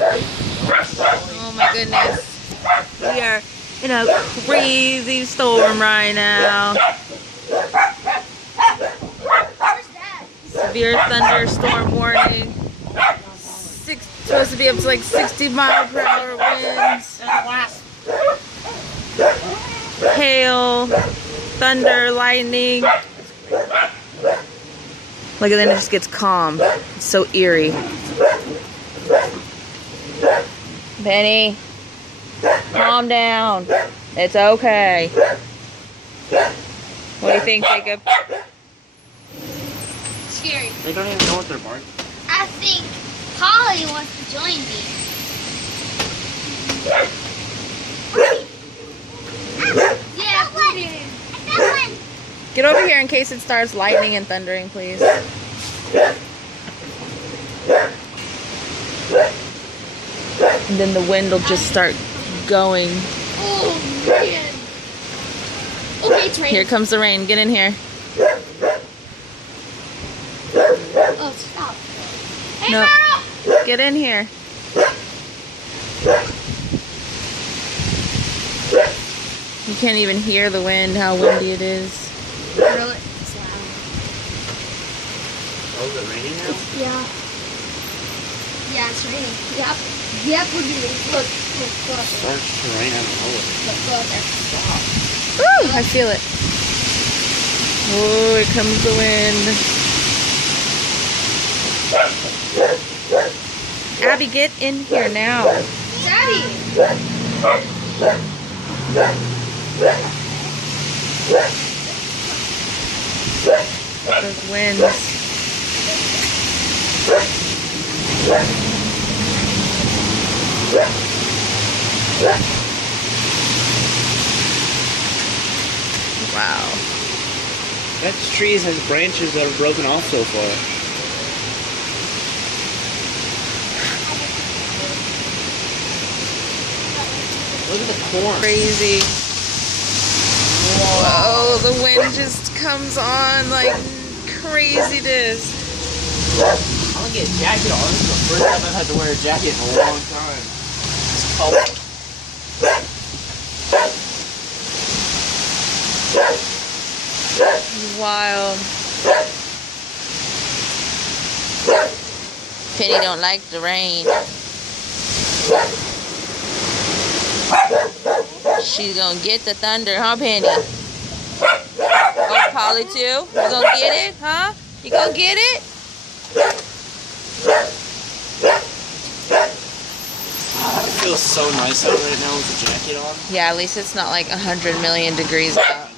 Oh my goodness. We are in a crazy storm right now. Severe thunderstorm warning. Supposed to be up to like 60-mile-per-hour winds. Hail, thunder, lightning. Look, and then it just gets calm. It's so eerie. Penny, calm down. It's okay. What do you think, Jacob? Scary. They don't even know what they're barking. I think Holly wants to join me. Yeah, please. Get over here in case it starts lightning and thundering, please. And then the wind will just start going. Oh, man. Okay, it's raining. Here comes the rain. Get in here. Oh, stop. Hey, No. Farrell! Get in here. You can't even hear the wind, how windy it is. Really? It's loud. Oh, is it raining now? Yeah. Yeah, it's raining. Yep. Yep, we're doing. Look, go up there. Starts to rain out of nowhere. Look, go up there. Stop. Woo! I feel it. Oh, here comes the wind. Abby, get in here now. Daddy! Those winds. Wow. That tree has branches that are broken off so far. Look at the corn. Crazy. Whoa, the wind just comes on like craziness. I'm gonna get a jacket on. This is the first time I've had to wear a jacket in a long time. It's cold. Wild. Penny don't like the rain. She's gonna get the thunder, huh, Penny? Oh, Polly too? You gonna get it, huh? You gonna get it? It feels so nice out right now with the jacket on. Yeah, at least it's not like 100 million degrees out.